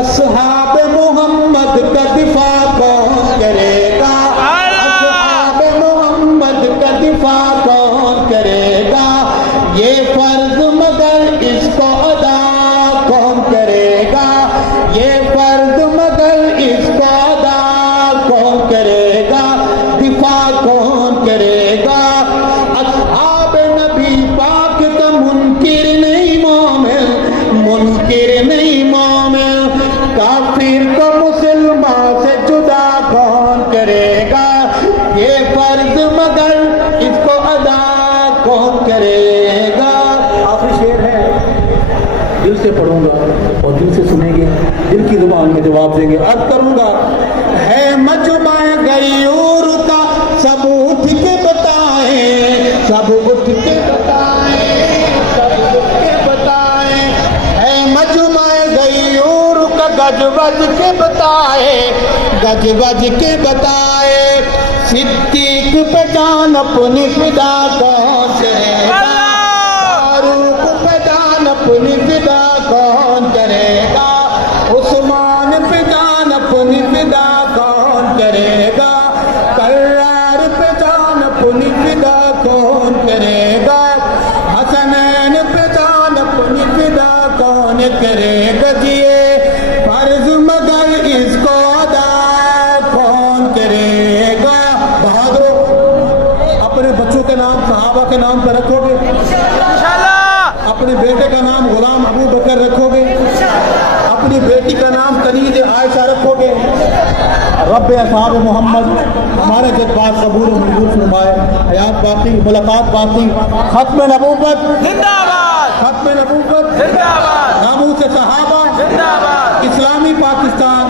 اصحاب محمد کا دفاع کون کرے گا؟ اصحاب محمد کا دفاع کون کرے گا؟ یہ فرض مگر اس کو ادا کون کرے گا؟ یہ فرض مگر اس کو ادا کون کرے گا؟ دفاع کون کرے گا؟ اصحاب نبی پاک کا منکر نہیں مومن، منکر نہیں مومن، کافر کو مسلمان سے جدا کون کرے گا؟ یہ فرض مگر اس کو ادا کون کرے گا؟ آخری شعر ہے، دل سے پڑھوں گا اور دل سے سنیں گے، دل کی زبان میں جواب دیں گے۔ عرض کروں گا، ہے مجمع غیور کا سب اٹھ کے بتائیں، سب اٹھ کے بتائیں، سب اٹھ کے بتائیں، ہے مجمع غیور کا گج بج کے بتائے، گج بج کے بتائے، صدیق پہ جان اپنی فدا کون کرے گا؟ فاروق پہ جان اپنی فدا کون کرے گا؟ عثمان پہ جان اپنی فدا کون کرے گا؟ کرار پہ جان اپنی فدا کون کرے گا؟ حسنین پہ جان اپنی فدا کون کرے گا؟ یہ فرض مگر اس کو ادا کون کرے گا؟ بہادروں، اپنے بچوں کے نام صحابہ کے نام پر رکھو گے؟ اپنے بیٹے کا نام غلام ابو بکر رکھو گے؟ اپنی بیٹی کا نام کنیز عائشہ رکھو گے؟ رب اصحاب محمد ہمارے جذبات قبول و منظور فرمائے، حیات باقی، ملاقات باقی، ختم نبوت زندہ باد، ختم نبوت زندہ باد، ناموس صحابہ زندہ باد، اسلامی پاکستان